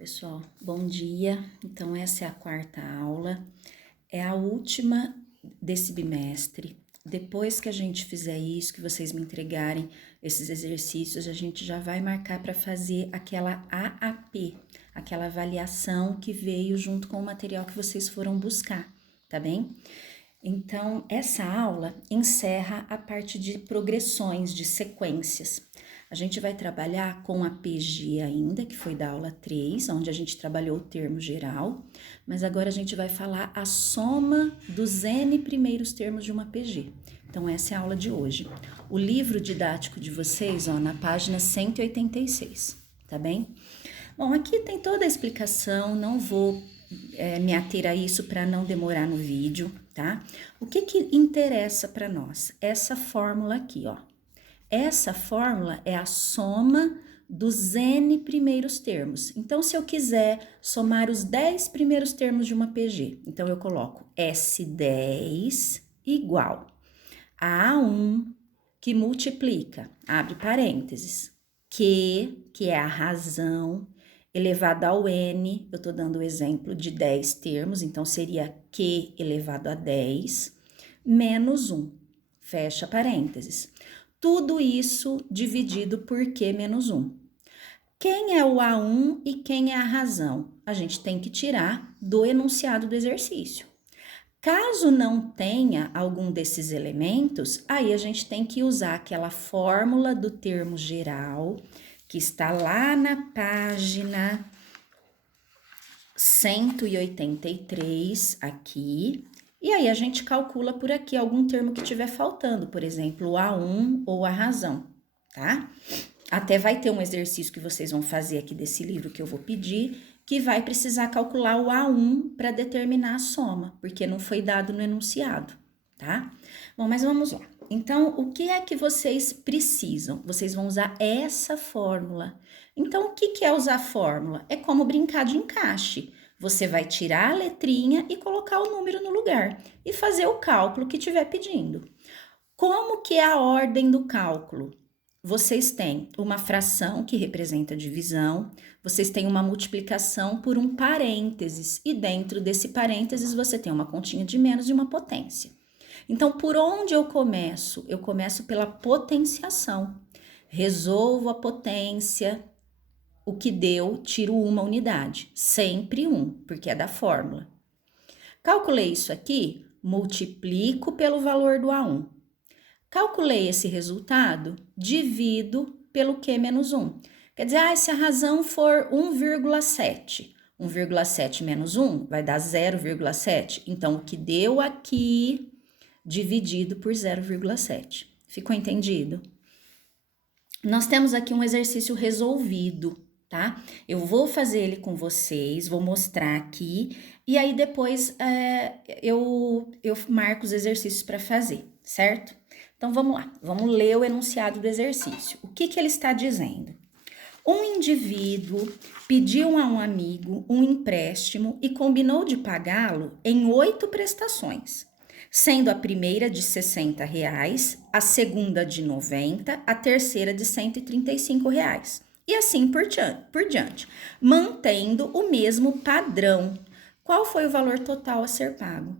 Pessoal, bom dia. Então, essa é a quarta aula, é a última desse bimestre. Depois que a gente fizer isso, que vocês me entregarem esses exercícios, a gente já vai marcar para fazer aquela AAP, aquela avaliação que veio junto com o material que vocês foram buscar, tá bem? Então, essa aula encerra a parte de progressões, de sequências. A gente vai trabalhar com a PG ainda, que foi da aula 3, onde a gente trabalhou o termo geral, mas agora a gente vai falar a soma dos N primeiros termos de uma PG. Então, essa é a aula de hoje. O livro didático de vocês, ó, na página 186, tá bem? Bom, aqui tem toda a explicação, não vou me ater a isso para não demorar no vídeo, tá? O que interessa para nós? Essa fórmula aqui, ó. Essa fórmula é a soma dos N primeiros termos. Então, se eu quiser somar os 10 primeiros termos de uma PG, então eu coloco S10 igual a A1 que multiplica, abre parênteses, que é a razão, elevado ao N, eu tô dando o exemplo de 10 termos, então seria Q elevado a 10, menos 1, fecha parênteses. Tudo isso dividido por Q menos 1. Quem é o A1 e quem é a razão? A gente tem que tirar do enunciado do exercício. Caso não tenha algum desses elementos, aí a gente tem que usar aquela fórmula do termo geral, que está lá na página 183, aqui. E aí a gente calcula por aqui algum termo que tiver faltando, por exemplo, o A1 ou a razão, tá? Até vai ter um exercício que vocês vão fazer aqui desse livro que eu vou pedir, que vai precisar calcular o A1 para determinar a soma, porque não foi dado no enunciado, tá? Bom, mas vamos lá. Então, o que é que vocês precisam? Vocês vão usar essa fórmula. Então, o que é usar fórmula? É como brincar de encaixe. Você vai tirar a letrinha e colocar o número no lugar e fazer o cálculo que estiver pedindo. Como que é a ordem do cálculo? Vocês têm uma fração que representa a divisão, vocês têm uma multiplicação por um parênteses e dentro desse parênteses você tem uma continha de menos e uma potência. Então, por onde eu começo? Eu começo pela potenciação. Resolvo a potência, o que deu, tiro uma unidade, sempre 1, porque é da fórmula. Calculei isso aqui, multiplico pelo valor do A1. Calculei esse resultado, divido pelo Q menos 1. Quer dizer, se a razão for 1,7, 1,7 menos 1 vai dar 0,7. Então, o que deu aqui, dividido por 0,7. Ficou entendido? Nós temos aqui um exercício resolvido, tá? Eu vou fazer ele com vocês, vou mostrar aqui, e aí depois eu marco os exercícios para fazer, certo? Então, vamos lá, vamos ler o enunciado do exercício. O que ele está dizendo? Um indivíduo pediu a um amigo um empréstimo e combinou de pagá-lo em 8 prestações, sendo a primeira de R$60, a segunda de R$90, a terceira de R$135. E assim por diante, mantendo o mesmo padrão. Qual foi o valor total a ser pago?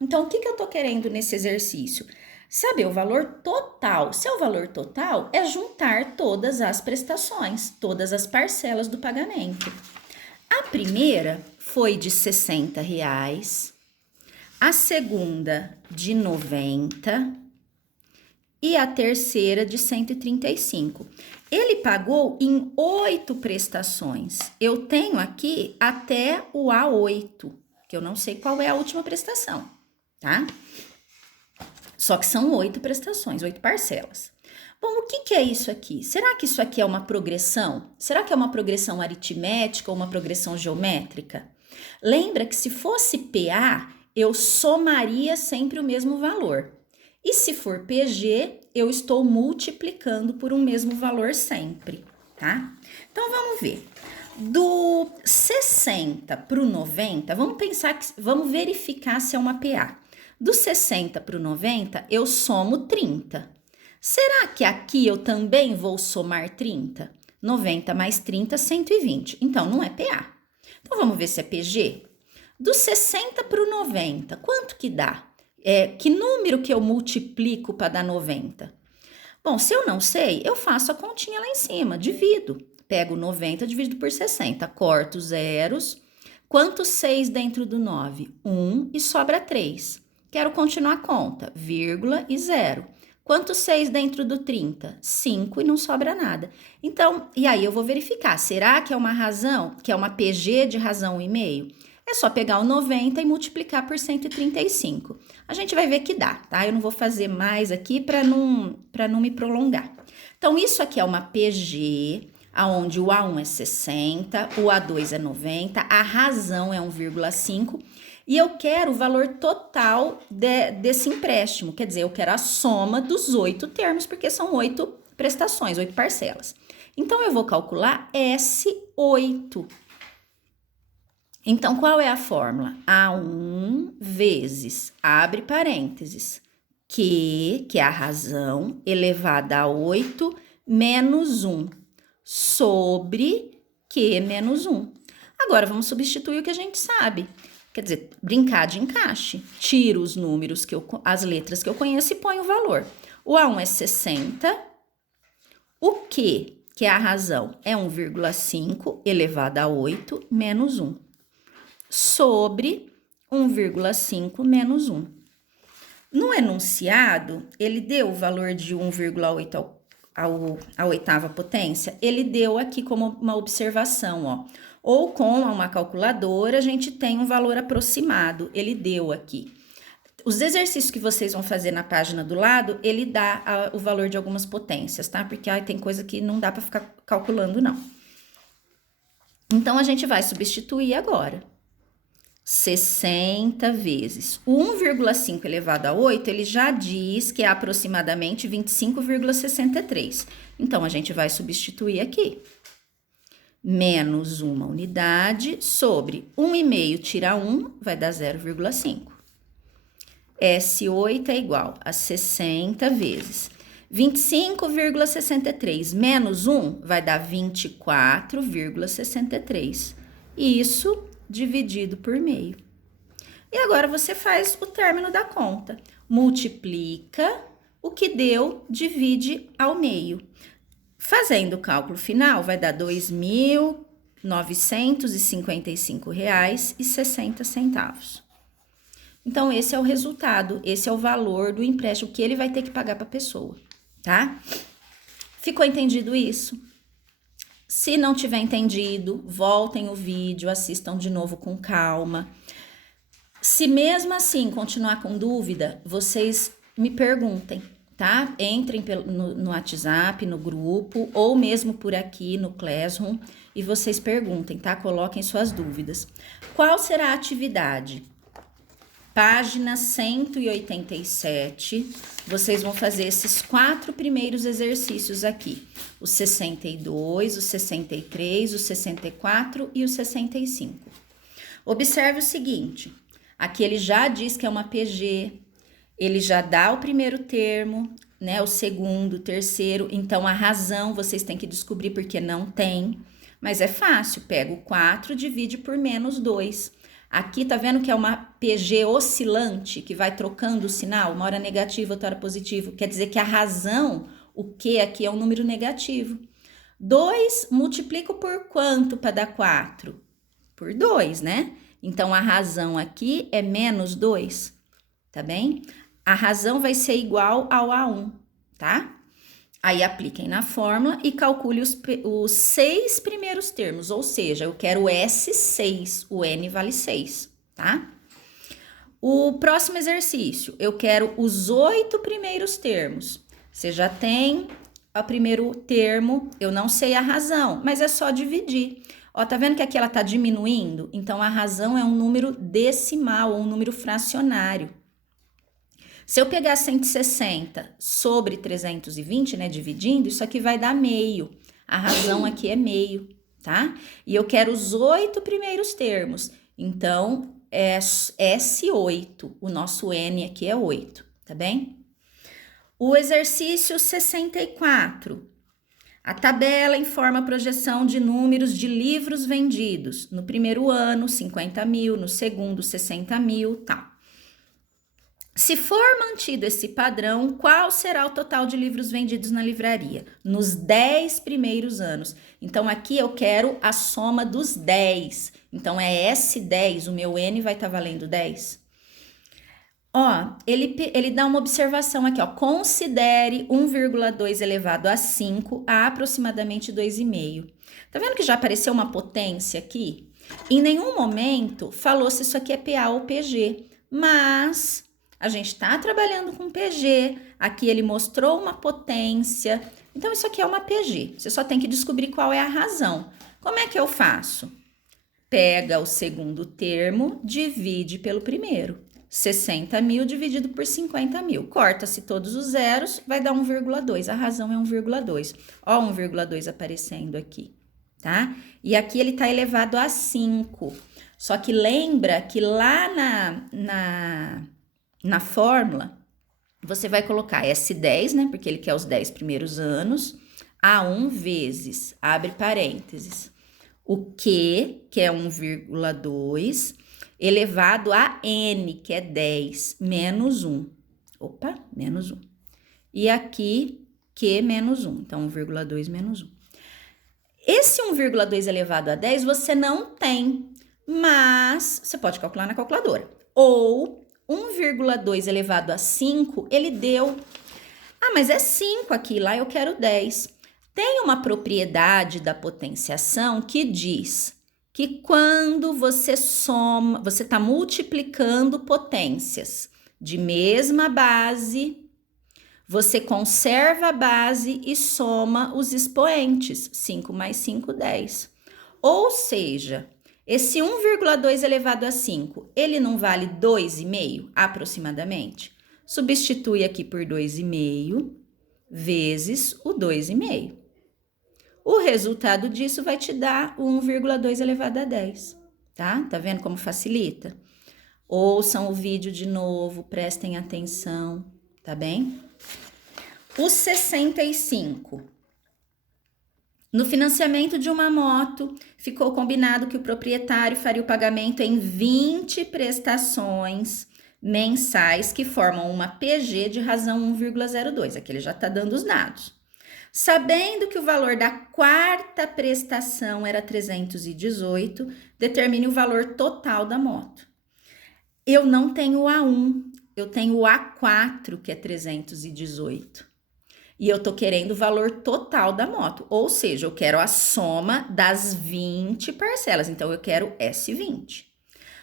Então, o que eu estou querendo nesse exercício? Saber o valor total. Seu valor total é juntar todas as prestações, todas as parcelas do pagamento. A primeira foi de R$60, a segunda de 90 e a terceira de 135. Ele pagou em 8 prestações. Eu tenho aqui até o A8, que eu não sei qual é a última prestação, tá? Só que são 8 prestações, 8 parcelas. Bom, o que é isso aqui? Será que isso aqui é uma progressão? Será que é uma progressão aritmética ou uma progressão geométrica? Lembra que se fosse PA, eu somaria sempre o mesmo valor. E se for PG, eu estou multiplicando por um mesmo valor sempre, tá? Então, vamos ver. Do 60 para o 90, vamos verificar se é uma PA. Do 60 para o 90, eu somo 30. Será que aqui eu também vou somar 30? 90 mais 30, 120. Então, não é PA. Então, vamos ver se é PG? Do 60 para o 90, quanto que dá? Que número que eu multiplico para dar 90? Bom, se eu não sei, eu faço a continha lá em cima, divido. Pego 90, divido por 60, corto zeros. Quantos 6 dentro do 9? 1 e sobra 3. Quero continuar a conta, vírgula e 0. Quantos 6 dentro do 30? 5 e não sobra nada. Então, e aí eu vou verificar, será que é uma razão, que é uma PG de razão 1,5? É só pegar o 90 e multiplicar por 135. A gente vai ver que dá, tá? Eu não vou fazer mais aqui para não me prolongar. Então, isso aqui é uma PG, onde o A1 é 60, o A2 é 90, a razão é 1,5 e eu quero o valor total desse empréstimo. Quer dizer, eu quero a soma dos 8 termos, porque são 8 prestações, 8 parcelas. Então, eu vou calcular S8. Então, qual é a fórmula? A1 vezes, abre parênteses, que é a razão, elevada a 8, menos 1, sobre Q menos 1. Agora, vamos substituir o que a gente sabe. Quer dizer, brincar de encaixe. Tiro os números, as letras que eu conheço e ponho o valor. O A1 é 60, o Q, que é a razão, é 1,5 elevado a 8 menos 1. Sobre 1,5 menos 1. No enunciado, ele deu o valor de 1,8 à oitava potência, ele deu aqui como uma observação, ó. Ou com uma calculadora, a gente tem um valor aproximado, ele deu aqui. Os exercícios que vocês vão fazer na página do lado, ele dá o valor de algumas potências, tá? Porque tem coisa que não dá para ficar calculando, não. Então, a gente vai substituir agora. 60 vezes. O 1,5 elevado a 8, ele já diz que é aproximadamente 25,63. Então, a gente vai substituir aqui. Menos uma unidade sobre 1,5 tira 1, vai dar 0,5. S8 é igual a 60 vezes 25,63 menos 1 vai dar 24,63. E isso dividido por meio. E agora você faz o término da conta. Multiplica, o que deu, divide ao meio. Fazendo o cálculo final, vai dar R$ 2.955,60. Então, esse é o resultado, esse é o valor do empréstimo que ele vai ter que pagar para a pessoa, tá? Ficou entendido isso? Se não tiver entendido, voltem o vídeo, assistam de novo com calma. Se mesmo assim continuar com dúvida, vocês me perguntem, tá? Entrem no WhatsApp, no grupo, ou mesmo por aqui no Classroom, e vocês perguntem, tá? Coloquem suas dúvidas. Qual será a atividade? Página 187, vocês vão fazer esses 4 primeiros exercícios aqui. O 62, o 63, o 64 e o 65. Observe o seguinte, aqui ele já diz que é uma PG, ele já dá o primeiro termo, né, o segundo, o terceiro, então a razão vocês têm que descobrir porque não tem, mas é fácil, pega o 4, divide por menos 2. Aqui tá vendo que é uma PG oscilante, que vai trocando o sinal, uma hora negativo, outra hora positivo. Quer dizer que a razão, o Q aqui é um número negativo. 2 multiplico por quanto para dar 4? Por 2, né? Então, a razão aqui é menos 2, tá bem? A razão vai ser igual ao A1, tá? Aí, apliquem na fórmula e calcule os 6 primeiros termos, ou seja, eu quero S6, o N vale 6, tá? O próximo exercício, eu quero os 8 primeiros termos. Você já tem o primeiro termo, eu não sei a razão, mas é só dividir. Ó, tá vendo que aqui ela tá diminuindo? Então, a razão é um número decimal, ou um número fracionário. Se eu pegar 160 sobre 320, né, dividindo, isso aqui vai dar meio. A razão aqui é meio, tá? E eu quero os 8 primeiros termos. Então, é S8. O nosso N aqui é 8, tá bem? O exercício 64. A tabela informa a projeção de números de livros vendidos. No primeiro ano, 50 mil, no segundo, 60 mil, tal. Se for mantido esse padrão, qual será o total de livros vendidos na livraria? Nos 10 primeiros anos. Então, aqui eu quero a soma dos 10. Então, é S10, o meu N vai estar valendo 10. Ó, ele dá uma observação aqui, ó. Considere 1,2 elevado a 5 a aproximadamente 2,5. Tá vendo que já apareceu uma potência aqui? Em nenhum momento falou se isso aqui é PA ou PG, mas a gente está trabalhando com PG. Aqui ele mostrou uma potência. Então, isso aqui é uma PG. Você só tem que descobrir qual é a razão. Como é que eu faço? Pega o segundo termo, divide pelo primeiro. 60 mil dividido por 50 mil. Corta-se todos os zeros, vai dar 1,2. A razão é 1,2. Ó, 1,2 aparecendo aqui, tá? E aqui ele tá elevado a 5. Só que lembra que lá na fórmula, você vai colocar S10, né? Porque ele quer os 10 primeiros anos. A1 vezes, abre parênteses, o Q, que é 1,2, elevado a N, que é 10, menos 1. Opa, menos 1. E aqui, Q menos 1. Então, 1,2 menos 1. Esse 1,2 elevado a 10 você não tem, mas você pode calcular na calculadora. Ou 1,2 elevado a 5, ele deu... Ah, mas é 5 aqui, lá eu quero 10. Tem uma propriedade da potenciação que diz que quando você soma, você está multiplicando potências de mesma base, você conserva a base e soma os expoentes. 5 mais 5, 10. Ou seja, esse 1,2 elevado a 5, ele não vale 2,5 aproximadamente? Substitui aqui por 2,5 vezes o 2,5. O resultado disso vai te dar o 1,2 elevado a 10, tá? Tá vendo como facilita? Ouçam o vídeo de novo, prestem atenção, tá bem? O 65. No financiamento de uma moto, ficou combinado que o proprietário faria o pagamento em 20 prestações mensais que formam uma PG de razão 1,02. Aqui ele já tá dando os dados. Sabendo que o valor da quarta prestação era 318, determine o valor total da moto. Eu não tenho o A1, eu tenho o A4, que é 318. E eu tô querendo o valor total da moto, ou seja, eu quero a soma das 20 parcelas, então eu quero S20.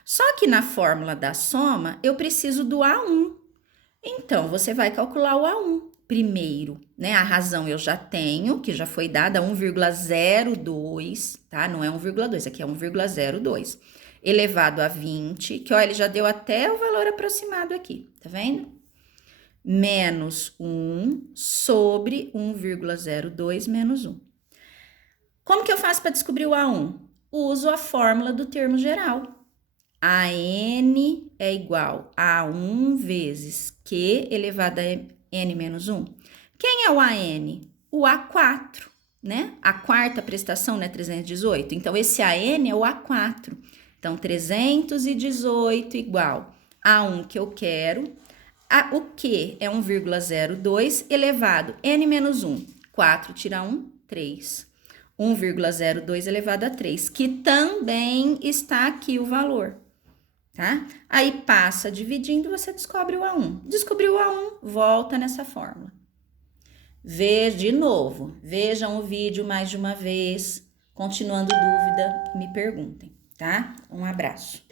Só que na fórmula da soma, eu preciso do A1. Então, você vai calcular o A1. Primeiro, né? A razão eu já tenho, que já foi dada 1,02, tá? Não é 1,2, aqui é 1,02. Elevado a 20, que ó, ele já deu até o valor aproximado aqui, tá vendo? Menos 1 sobre 1,02 menos 1. Como que eu faço para descobrir o A1? Uso a fórmula do termo geral. AN é igual a 1 vezes Q elevado a N menos 1. Quem é o AN? O A4, né? A quarta prestação, né? 318. Então, esse AN é o A4. Então, 318 igual a 1 que eu quero. O Q é 1,02 elevado N menos 1. 4 tira 1, 3. 1,02 elevado a 3, que também está aqui o valor. Tá? Aí passa dividindo, você descobre o A1. Descobriu o A1, volta nessa fórmula. De novo, vejam o vídeo mais de uma vez. Continuando dúvida, me perguntem, tá? Um abraço.